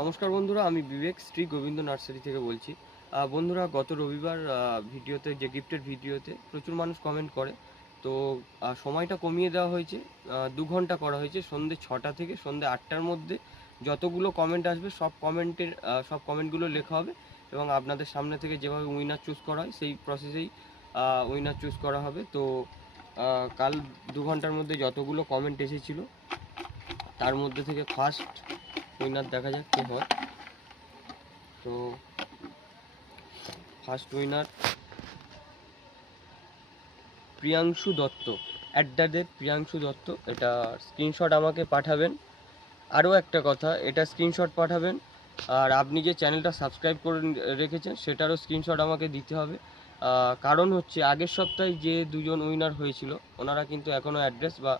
নমস্কার বন্ধুরা, আমি বিবেক শ্রী গোবিন্দ নার্সারি থেকে বলছি। বন্ধুরা, গত রবিবার ভিডিওতে যে গিফটের ভিডিওতে প্রচুর মানুষ কমেন্ট করে, তো সময়টা কমিয়ে দেওয়া হয়েছে, 2 ঘন্টা করা হয়েছে। সন্ধ্যে 6টা থেকে সন্ধ্যে 8টার মধ্যে যতগুলো কমেন্ট আসবে সব কমেন্টগুলো লেখা হবে এবং আপনাদের সামনে থেকে যেভাবে উইনার চুজ করা হয় সেই প্রসেসেই উইনার চুজ করা হবে। তো কাল 2 ঘন্টার মধ্যে যতগুলো কমেন্ট এসেছিলো তার মধ্যে থেকে ফার্স্ট উইনার দেখা যাক কে হয়। তো ফার্স্ট উইনার প্রিয়াংশু দত্ত, @প্রিয়াংশু দত্ত। এটা স্ক্রিনশট আমাকে পাঠাবেন। আরও একটা কথা, এটা স্ক্রিনশট পাঠাবেন আর আপনি যে চ্যানেলটা সাবস্ক্রাইব করে রেখেছেন সেটারও স্ক্রিনশট আমাকে দিতে হবে। কারণ হচ্ছে আগের সপ্তাহে যে দুজন উইনার হয়েছিল ওনারা কিন্তু এখনও অ্যাড্রেস বা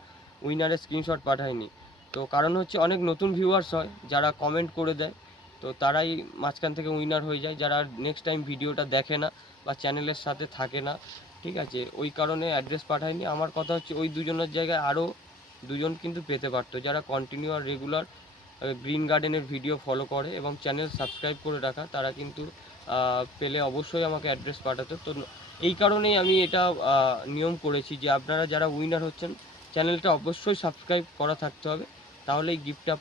উইনারের স্ক্রিনশট পাঠায়নি। তো কারণ হচ্ছে অনেক নতুন ভিউয়ার্স হয় যারা কমেন্ট করে দেয়, তো তারাই মাঝখান থেকে উইনার হয়ে যায়, যারা নেক্সট টাইম ভিডিওটা দেখে না বা চ্যানেলের সাথে থাকে না। ঠিক আছে, ওই কারণে অ্যাড্রেস পাঠায়নি। আমার কথা হচ্ছে ওই দুজনের জায়গায় আরও দুজন কিন্তু পেতে পারতো, যারা কন্টিনিউ আর রেগুলার গ্রিন গার্ডেনের ভিডিও ফলো করে এবং চ্যানেল সাবস্ক্রাইব করে রাখা, তারা কিন্তু পেলে অবশ্যই আমাকে অ্যাড্রেস পাঠাতো। তো এই কারণেই আমি এটা নিয়ম করেছি যে আপনারা যারা উইনার হচ্ছেন চ্যানেলটা অবশ্যই সাবস্ক্রাইব করা থাকতে হবে, তাহলে এই গিফটটা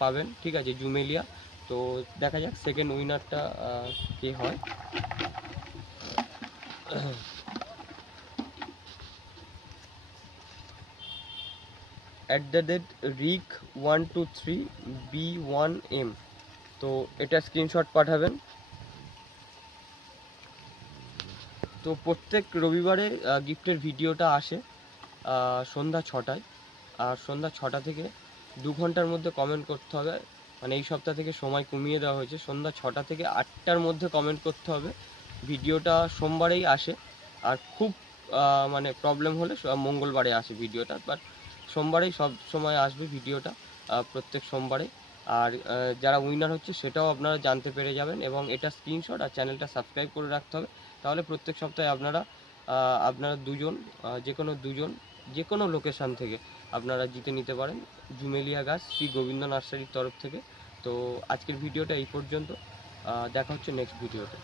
পাবেন। ঠিক আছে, জুমেলিয়া। তো দেখা যাক সেকেন্ড উইনারটা কে হয়। @rick123b1m। তো এটা স্ক্রিনশট পাঠাবেন। তো প্রত্যেক রবিবারে গিফটের ভিডিওটা আসে সন্ধ্যা 6টায়, আর সন্ধ্যা 6টা থেকে 2 ঘন্টার মধ্যে কমেন্ট করতে হবে। মানে এই সপ্তাহ থেকে সময় কমিয়ে দেওয়া হয়েছে, সন্ধ্যা 6টা থেকে 8টার মধ্যে কমেন্ট করতে হবে। ভিডিওটা সোমবারেই আসে, আর খুব মানে প্রবলেম হলে মঙ্গলবারে আসে ভিডিওটা, বাট সোমবারেই সব সময় আসবে ভিডিওটা, প্রত্যেক সোমবারে। আর যারা উইনার হচ্ছে সেটাও আপনারা জানতে পেরে যাবেন, এবং এটা স্ক্রিনশট আর চ্যানেলটা সাবস্ক্রাইব করে রাখতে হবে। তাহলে প্রত্যেক সপ্তাহে আপনারা দুজন, যে কোনো লোকেশান থেকে আপনারা জিতে নিতে পারেন জুমেলিয়া গাছ শ্রী গোবিন্দ নার্সারির তরফ থেকে। তো আজকের ভিডিওটা এই পর্যন্ত, দেখা হচ্ছে নেক্সট ভিডিওতে।